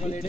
কেরে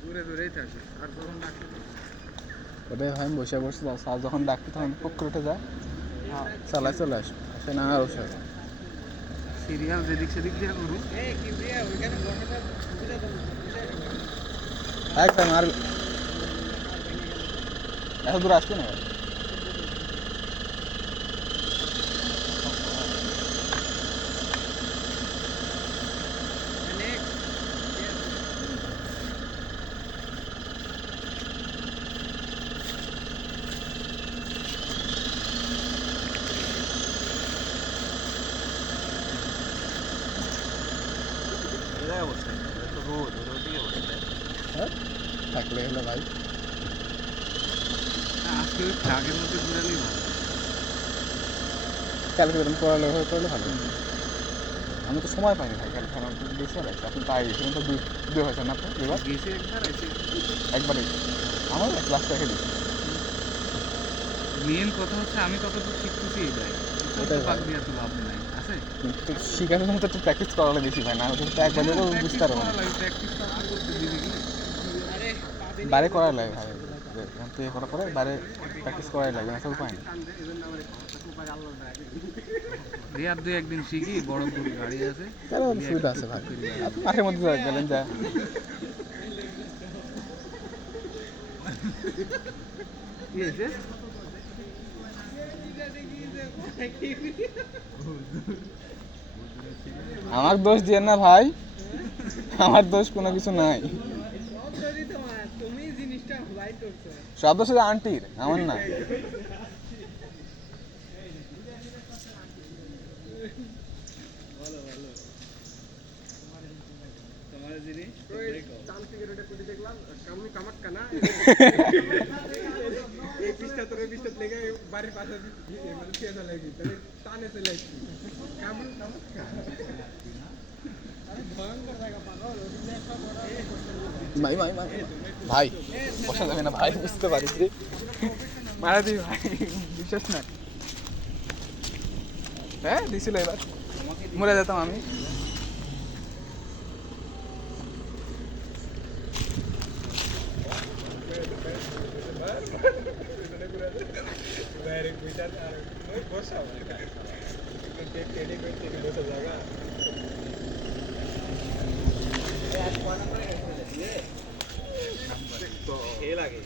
দূরে দূরেই থাকে আর যখন ডাকতে ভাই আমি বসে বসে স্যার যখন ডাকতে তখন পুক করে উঠে যায় চালায় চলে আসবে আসে না আর ওষুধ সিরিয়াল যেদিক সেদিক দিয়ে করু একদম আর এত দূর আসবে না? থাকলে হলো ভাই। আজকে ওই ট্রাকের মধ্যে ঘুরালেই ভালো কালকে এরকম হয়ে পড়লে ভালো। আমি তো সময় পাইনি ভাই আমার বেশি আর আপনি তাই এখানে তো দুই দুই হয়েছে না আপনি এবার? গেছে একবার আমার ক্লাস রেখে দিচ্ছি মেন কথা হচ্ছে আমি কতটুকু শিখতেছি এটাই ওটাই পাক ভালো। দিয়ে তো লাভ নাই আছে? কিন্তু শিখানোর মতো একটু প্র্যাকটিস করালে বেশি ভাই না হলে তো একবার বুঝতে পারব প্র্যাকটিস করতে দিবি কি? বাইরে করাই লাগে এখান থেকে করার পরে বাইরে প্র্যাকটিস করাই লাগে না উপায় নেই দুই একদিন শিখি বড় গরু গাড়ি আছে। সুবিধা আছে ভাই? মাঠের মধ্যে গেলেন যা। কি হয়েছে? আমার দোষ দিয়ে না ভাই। আমার দোষ কোনো কিছু নাই। দোষ হচ্ছে আন্টির আমার না। এই পিসটা তোর ভাই, বসা যাবে না ভাই, বুঝতে পারিস রে মারা দিই ভাই, বিশ্বাস না হ্যাঁ দিছিল এবার। মরে যেতাম আমি। বসা জায়গা আবার আবার আট আট আট আট আট আট আট দেখছ দেখছ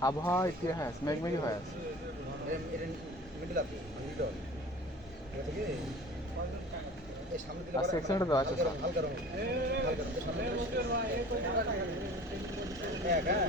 আবহাওয়া ইতিহাস মেঘমেঘি হয়ে আছে আচ্ছা এক্সেন্টটা দাও আচ্ছা স্যার হ্যাঁ হ্যাঁ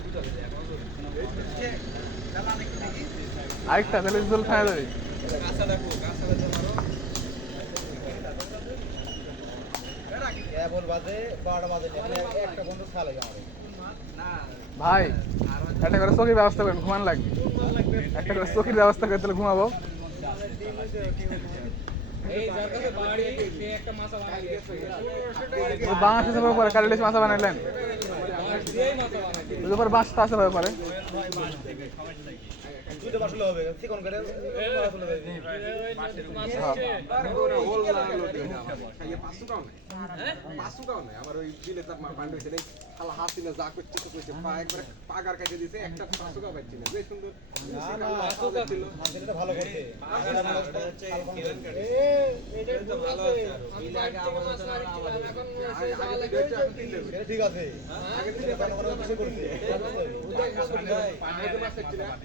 আরেকটা তাহলে জল খাওয়া যাবে। ভাই একটা করে চকির ব্যবস্থা করেন ঘুমান লাগবে। একটা করে চকির ব্যবস্থা করে তাহলে ঘুমাবো। বাংলাদেশে মাছা বানাইলেন। দিয়েই মাছা বানাই দিয়েছে ওদের পরে বাঁশটা আছে ভাবে পরে তারপরে হোল পাঁচশো কাও নাই আমার ওই বিলে তার মার পান্ড হয়েছে এই খালা হাসি না যা করছে তো করছে পা একবারে পাগার কাটে দিয়েছে একটা পাচ্ছি না। যে সুন্দর। ছিল। ভালো করছে ঠিক আছে।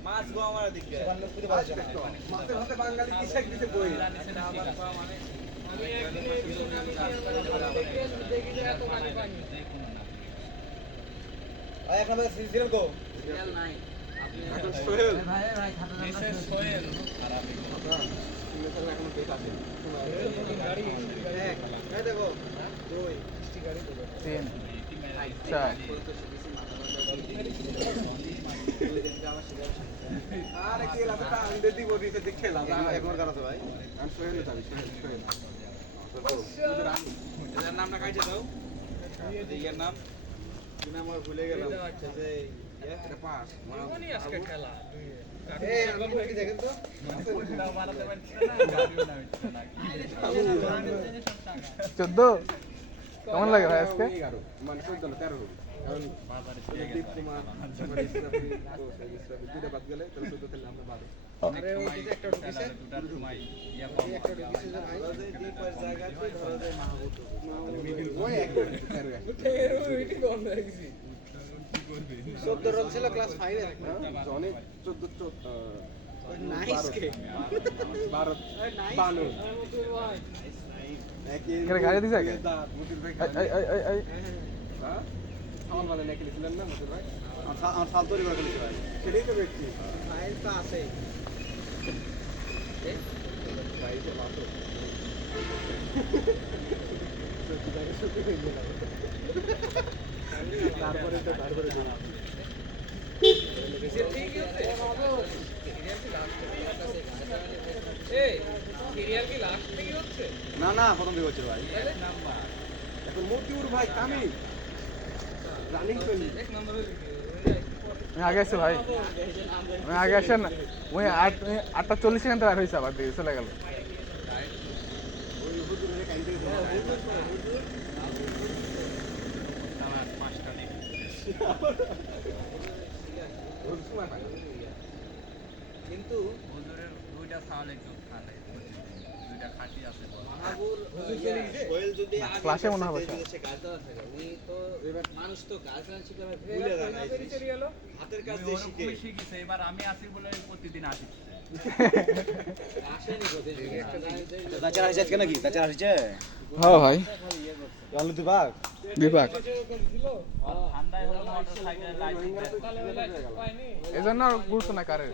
মাছ গো আমার দিকে। মাছের হাতে বাঙালি বই? এক নম্বর সিরিয়াল গো। এখন সোহেল। এখনও পেট আছে। এই দেখো তিন চার আরে কি লাগা তা দিব দিতে দেখে লাগা একবার কাটাতে ভাই? আমি সোহেল যাবি সোহেল সোহেল। নামটা কাইছে দাও। এর নাম? আমার ভুলে গেলাম। যে এটা পাস এই আমি কি দেখেন তো। চোদ্দ? কেমন লাগে ভাই আজকে? মানে চোদ্দ তেরো কারণ ইসরাফিল, দুইটা বাদ গেলে তাহলে চোদ্দ তাহলে আমরা বারো চোদ্দ ছিল ক্লাস ফাইভে অনেক চোদ্দ চোদ্দ গাড়ি দিছে। হ্যাঁ? আমার মানে নাকি ছিলেন না মুদির ভাই? আমার ফাল তৈরি করে সেটাই তো দেখছি। ফাইল তো আছে। তারপরে তো তারপরে না না প্রথম দিকে হচ্ছে ভাই। এখন মতিউর ভাই কামি রানিং চলি আমি আগে আসছি ভাই। আগে আসেন ওই আট আটটা চল্লিশ সেকেন্ড আর হয়েছে আবার দিকে চলে গেল। কিন্তু দুইটা ছাল একটু খালে ক্লাসে মনে হবে উনি তো মানুষ তো। হাতের কাজ শিখে। শিখেছে এবার আমি আসি বলে প্রতিদিন আসি হ্যাঁ ভাই। আলু দিবাক বিপাক। ঠান্ডায় হলো মোটর সাইকেল লাইট এই জন্য আর গুরুত্ব না কারের।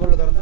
বলল ধরেন